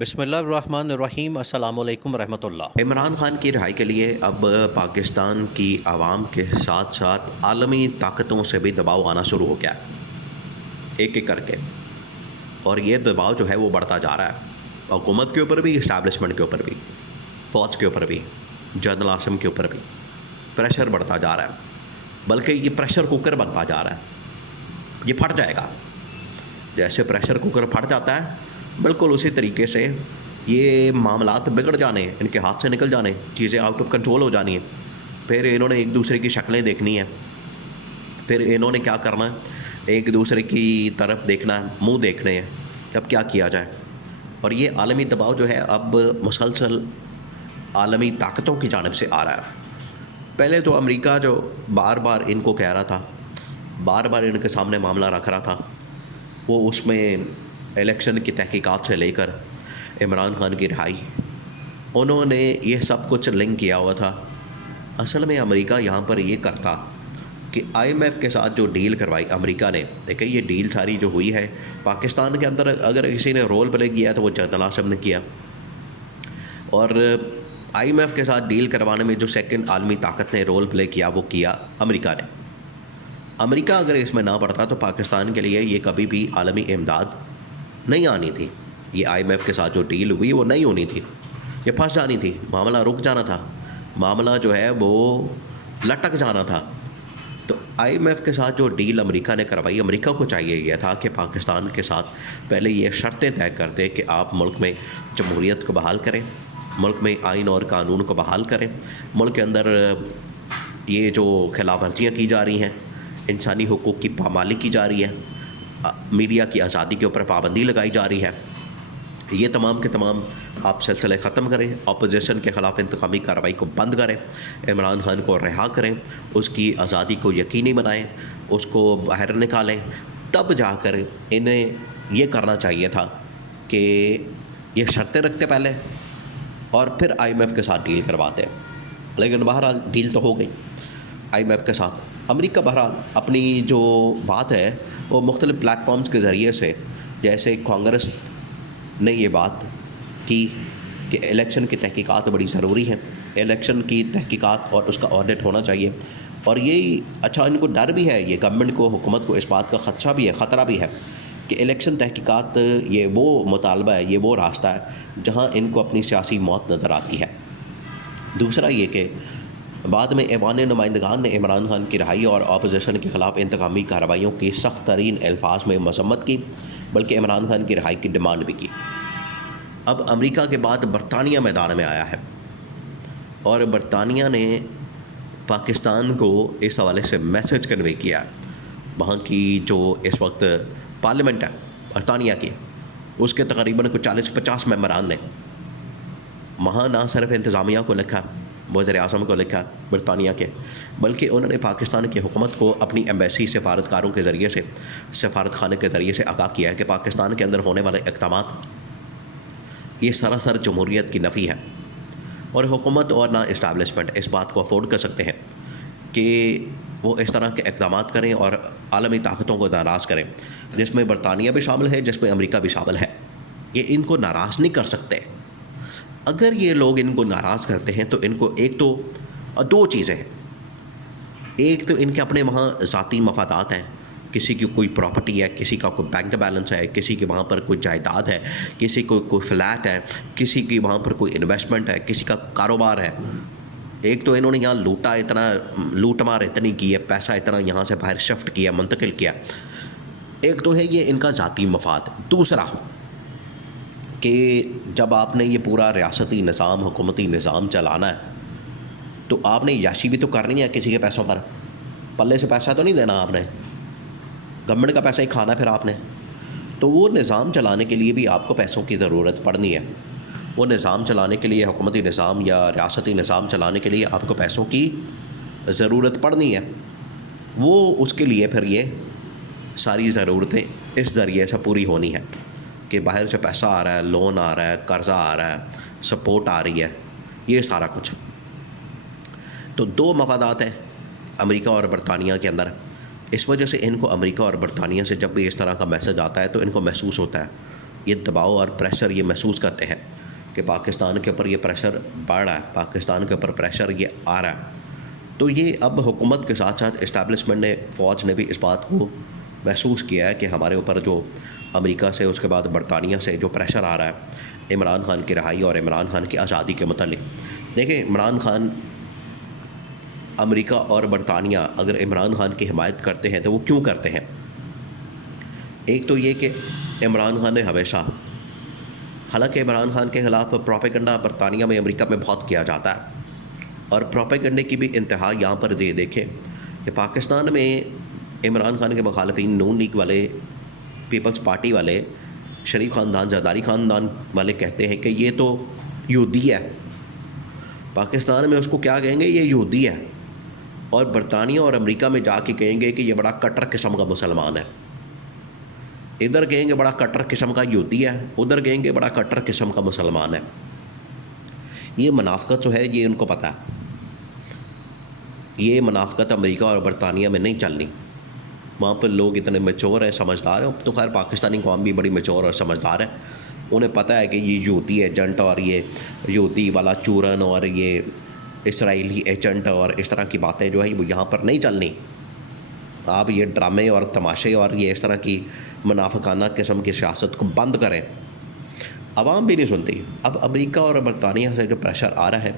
بسم اللہ الرحمن الرحیم۔ السلام علیکم ورحمۃ اللہ۔ عمران خان کی رہائی کے لیے اب پاکستان کی عوام کے ساتھ ساتھ عالمی طاقتوں سے بھی دباؤ آنا شروع ہو گیا ایک ایک کر کے، اور یہ دباؤ جو ہے وہ بڑھتا جا رہا ہے، حکومت کے اوپر بھی، اسٹیبلشمنٹ کے اوپر بھی، فوج کے اوپر بھی، جنرل عاصم کے اوپر بھی پریشر بڑھتا جا رہا ہے، بلکہ یہ پریشر کوکر بنتا جا رہا ہے، یہ پھٹ جائے گا۔ جیسے پریشر کوکر پھٹ جاتا ہے، بالکل اسی طریقے سے یہ معاملات بگڑ جانے، ان کے ہاتھ سے نکل جانے، چیزیں آؤٹ آف کنٹرول ہو جانی ہیں۔ پھر انہوں نے ایک دوسرے کی شکلیں دیکھنی ہیں، پھر انہوں نے کیا کرنا ہے، ایک دوسرے کی طرف دیکھنا ہے، منہ دیکھنے ہیں، اب کیا کیا جائے۔ اور یہ عالمی دباؤ جو ہے اب مسلسل عالمی طاقتوں کی جانب سے آ رہا ہے۔ پہلے تو امریکہ جو بار بار ان کو کہہ رہا تھا، بار بار ان کے سامنے معاملہ رکھ رہا تھا، وہ اس میں الیکشن کی تحقیقات سے لے کر عمران خان کی رہائی، انہوں نے یہ سب کچھ لنک کیا ہوا تھا۔ اصل میں امریکہ یہاں پر یہ کرتا کہ آئی ایم ایف کے ساتھ جو ڈیل کروائی امریکہ نے، دیکھیں یہ ڈیل ساری جو ہوئی ہے پاکستان کے اندر، اگر کسی نے رول پلے کیا تو وہ جنرل عاصم نے کیا، اور آئی ایم ایف کے ساتھ ڈیل کروانے میں جو سیکنڈ عالمی طاقت نے رول پلے کیا وہ کیا امریکہ نے۔ امریکہ اگر اس میں نہ پڑتا تو پاکستان کے لیے یہ کبھی بھی عالمی امداد نہیں آنی تھی، یہ آئی ایم ایف کے ساتھ جو ڈیل ہوئی وہ نہیں ہونی تھی، یہ پھنس جانی تھی، معاملہ رک جانا تھا، معاملہ جو ہے وہ لٹک جانا تھا۔ تو آئی ایم ایف کے ساتھ جو ڈیل امریکہ نے کروائی، امریکہ کو چاہیے یہ تھا کہ پاکستان کے ساتھ پہلے یہ شرطیں طے کر دے کہ آپ ملک میں جمہوریت کو بحال کریں، ملک میں آئین اور قانون کو بحال کریں، ملک کے اندر یہ جو خلاف ورزیاں کی جا رہی ہیں، انسانی حقوق کی پامالی کی جا رہی ہے، میڈیا کی آزادی کے اوپر پابندی لگائی جا رہی ہے، یہ تمام کے تمام آپ سلسلے ختم کریں، اپوزیشن کے خلاف انتقامی کارروائی کو بند کریں، عمران خان کو رہا کریں، اس کی آزادی کو یقینی بنائیں، اس کو باہر نکالیں، تب جا کر انہیں یہ کرنا چاہیے تھا کہ یہ شرطیں رکھتے پہلے اور پھر آئی ایم ایف کے ساتھ ڈیل کرواتے ہیں۔ لیکن بہرحال ڈیل تو ہو گئی آئی ایم ایف کے ساتھ۔ امریکہ بہرحال اپنی جو بات ہے وہ مختلف پلیٹ فارمز کے ذریعے سے، جیسے کانگریس نے یہ بات کی کہ الیکشن کی تحقیقات بڑی ضروری ہیں، الیکشن کی تحقیقات اور اس کا آڈٹ ہونا چاہیے، اور یہی اچھا ان کو ڈر بھی ہے، یہ گورنمنٹ کو، حکومت کو اس بات کا خدشہ بھی ہے، خطرہ بھی ہے کہ الیکشن تحقیقات یہ وہ مطالبہ ہے، یہ وہ راستہ ہے جہاں ان کو اپنی سیاسی موت نظر آتی ہے۔ دوسرا یہ کہ بعد میں ایوان نمائندگان نے عمران خان کی رہائی اور اپوزیشن کے خلاف انتقامی کارروائیوں کی سخت ترین الفاظ میں مذمت کی، بلکہ عمران خان کی رہائی کی ڈیمانڈ بھی کی۔ اب امریکہ کے بعد برطانیہ میدان میں آیا ہے، اور برطانیہ نے پاکستان کو اس حوالے سے میسج کنوے کیا۔ وہاں کی جو اس وقت پارلیمنٹ ہے برطانیہ کی، اس کے تقریباً کچھ 40-50 ممبران نے وہاں نہ صرف انتظامیہ کو لکھا، وزیر اعظم کو لکھا برطانیہ کے، بلکہ انہوں نے پاکستان کی حکومت کو اپنی ایمبیسی، سفارتکاروں کے ذریعے سے، سفارت خانے کے ذریعے سے آگاہ کیا ہے کہ پاکستان کے اندر ہونے والے اقدامات یہ سراسر جمہوریت کی نفی ہے، اور حکومت اور نہ اسٹیبلشمنٹ اس بات کو افورڈ کر سکتے ہیں کہ وہ اس طرح کے اقدامات کریں اور عالمی طاقتوں کو ناراض کریں، جس میں برطانیہ بھی شامل ہے، جس میں امریکہ بھی شامل ہے۔ یہ ان کو ناراض نہیں کر سکتے۔ اگر یہ لوگ ان کو ناراض کرتے ہیں تو ان کو ایک تو دو چیزیں ہیں، ایک تو ان کے اپنے وہاں ذاتی مفادات ہیں، کسی کی کوئی پراپرٹی ہے، کسی کا کوئی بینک بیلنس ہے، کسی کے وہاں پر کوئی جائیداد ہے، کسی کو کوئی فلیٹ ہے، کسی کی وہاں پر کوئی انویسٹمنٹ ہے، کسی کا کاروبار ہے۔ ایک تو انہوں نے یہاں لوٹا، اتنا لوٹ مار اتنی کی ہے، پیسہ اتنا یہاں سے باہر شفٹ کیا، منتقل کیا۔ ایک تو ہے یہ ان کا ذاتی مفاد۔ دوسرا کہ جب آپ نے یہ پورا ریاستی نظام، حکومتی نظام چلانا ہے تو آپ نے عیاشی بھی تو کرنی ہے کسی کے پیسوں پر، پلے سے پیسہ تو نہیں دینا آپ نے، گورنمنٹ کا پیسہ ہی کھانا پھر آپ نے۔ تو وہ نظام چلانے کے لیے بھی آپ کو پیسوں کی ضرورت پڑنی ہے، وہ نظام چلانے کے لیے، حکومتی نظام یا ریاستی نظام چلانے کے لیے آپ کو پیسوں کی ضرورت پڑنی ہے، وہ اس کے لیے پھر یہ ساری ضرورتیں اس ذریعے سے پوری ہونی ہے کہ باہر سے پیسہ آ رہا ہے، لون آ رہا ہے، قرضہ آ رہا ہے، سپورٹ آ رہی ہے، یہ سارا کچھ۔ تو دو مفادات ہیں امریکہ اور برطانیہ کے اندر، اس وجہ سے ان کو امریکہ اور برطانیہ سے جب بھی اس طرح کا میسج آتا ہے تو ان کو محسوس ہوتا ہے یہ دباؤ اور پریشر یہ محسوس کرتے ہیں کہ پاکستان کے اوپر یہ پریشر بڑھ رہا ہے، پاکستان کے اوپر پریشر یہ آ رہا ہے، تو یہ اب حکومت کے ساتھ ساتھ اسٹیبلشمنٹ نے، فوج نے بھی اس بات کو محسوس کیا ہے کہ ہمارے اوپر جو امریکہ سے، اس کے بعد برطانیہ سے جو پریشر آ رہا ہے عمران خان کی رہائی اور عمران خان کی آزادی کے متعلق۔ دیکھیں، عمران خان، امریکہ اور برطانیہ اگر عمران خان کی حمایت کرتے ہیں تو وہ کیوں کرتے ہیں؟ ایک تو یہ کہ عمران خان نے ہمیشہ، حالانکہ عمران خان کے خلاف پروپیگنڈا برطانیہ میں، امریکہ میں بہت کیا جاتا ہے، اور پروپیگنڈے کی بھی انتہا یہاں پر دیکھیں کہ پاکستان میں عمران خان کے مخالفین، نون لیگ والے، پیپلز پارٹی والے، شریف خاندان، زرداری خاندان والے کہتے ہیں کہ یہ تو یہودی ہے۔ پاکستان میں اس کو کیا کہیں گے؟ یہ یہودی ہے، اور برطانیہ اور امریکہ میں جا کے کہیں گے کہ یہ بڑا کٹر قسم کا مسلمان ہے۔ ادھر کہیں گے بڑا کٹر قسم کا یہودی ہے، ادھر کہیں گے بڑا کٹر قسم کا مسلمان ہے۔ یہ منافقت جو ہے یہ ان کو پتہ ہے، یہ منافقت امریکہ اور برطانیہ میں نہیں چلنی۔ وہاں پر لوگ اتنے میچور ہیں، سمجھدار ہیں، تو خیر پاکستانی قوم بھی بڑی میچور اور سمجھدار ہے، انہیں پتہ ہے کہ یہ یہودی ایجنٹ اور یہ یہودی والا چورن اور یہ اسرائیلی ایجنٹ اور اس طرح کی باتیں جو ہیں وہ یہاں پر نہیں چلنی۔ آپ یہ ڈرامے اور تماشے اور یہ اس طرح کی منافقانہ قسم کی سیاست کو بند کریں۔ عوام بھی نہیں سنتی۔ اب امریکہ اور برطانیہ سے جو پریشر آ رہا ہے،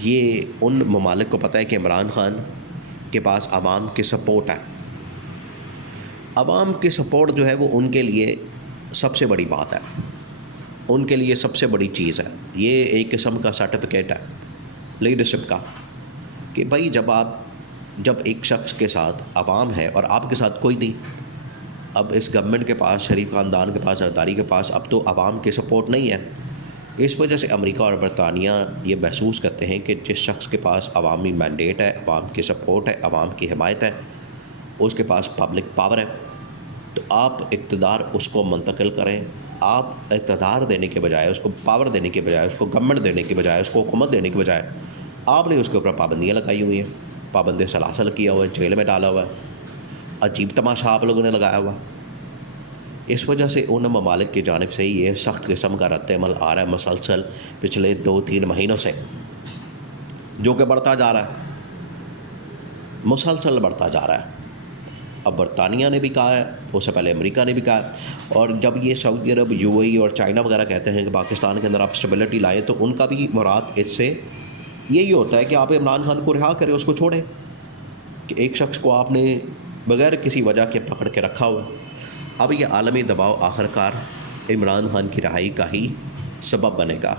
یہ ان ممالک کو پتہ ہے کہ عمران خان کے پاس عوام کی سپورٹ ہے۔ عوام کی سپورٹ جو ہے وہ ان کے لیے سب سے بڑی بات ہے، ان کے لیے سب سے بڑی چیز ہے۔ یہ ایک قسم کا سرٹیفکیٹ ہے لیڈرشپ کا، کہ بھائی جب ایک شخص کے ساتھ عوام ہے اور آپ کے ساتھ کوئی نہیں، اب اس گورنمنٹ کے پاس، شریف خاندان کے پاس، زرداری کے پاس اب تو عوام کی سپورٹ نہیں ہے۔ اس وجہ سے امریکہ اور برطانیہ یہ محسوس کرتے ہیں کہ جس شخص کے پاس عوامی مینڈیٹ ہے، عوام کی سپورٹ ہے، عوام کی حمایت ہے، اس کے پاس پبلک پاور ہے، تو آپ اقتدار اس کو منتقل کریں۔ آپ اقتدار دینے کے بجائے، اس کو پاور دینے کے بجائے، اس کو گورنمنٹ دینے کے بجائے، اس کو حکومت دینے کے بجائے، آپ نے اس کے اوپر پابندیاں لگائی ہوئی ہیں، پابند سلاسل کیا ہوا ہے، جیل میں ڈالا ہوا ہے، عجیب تماشا آپ لوگوں نے لگایا ہوا۔ اس وجہ سے ان ممالک کی جانب سے یہ سخت قسم کا رد عمل آ رہا ہے مسلسل پچھلے 2-3 مہینوں سے، جو کہ بڑھتا جا رہا ہے، مسلسل بڑھتا جا رہا ہے۔ اب برطانیہ نے بھی کہا ہے، اس سے پہلے امریکہ نے بھی کہا ہے، اور جب یہ سعودی عرب، یو اے ای اور چائنا وغیرہ کہتے ہیں کہ پاکستان کے اندر آپ اسٹیبلٹی لائیں، تو ان کا بھی مراد اس سے یہی ہوتا ہے کہ آپ عمران خان کو رہا کریں، اس کو چھوڑیں، کہ ایک شخص کو آپ نے بغیر کسی وجہ کے پکڑ کے رکھا ہوا۔ اب یہ عالمی دباؤ آخر کار عمران خان کی رہائی کا ہی سبب بنے گا۔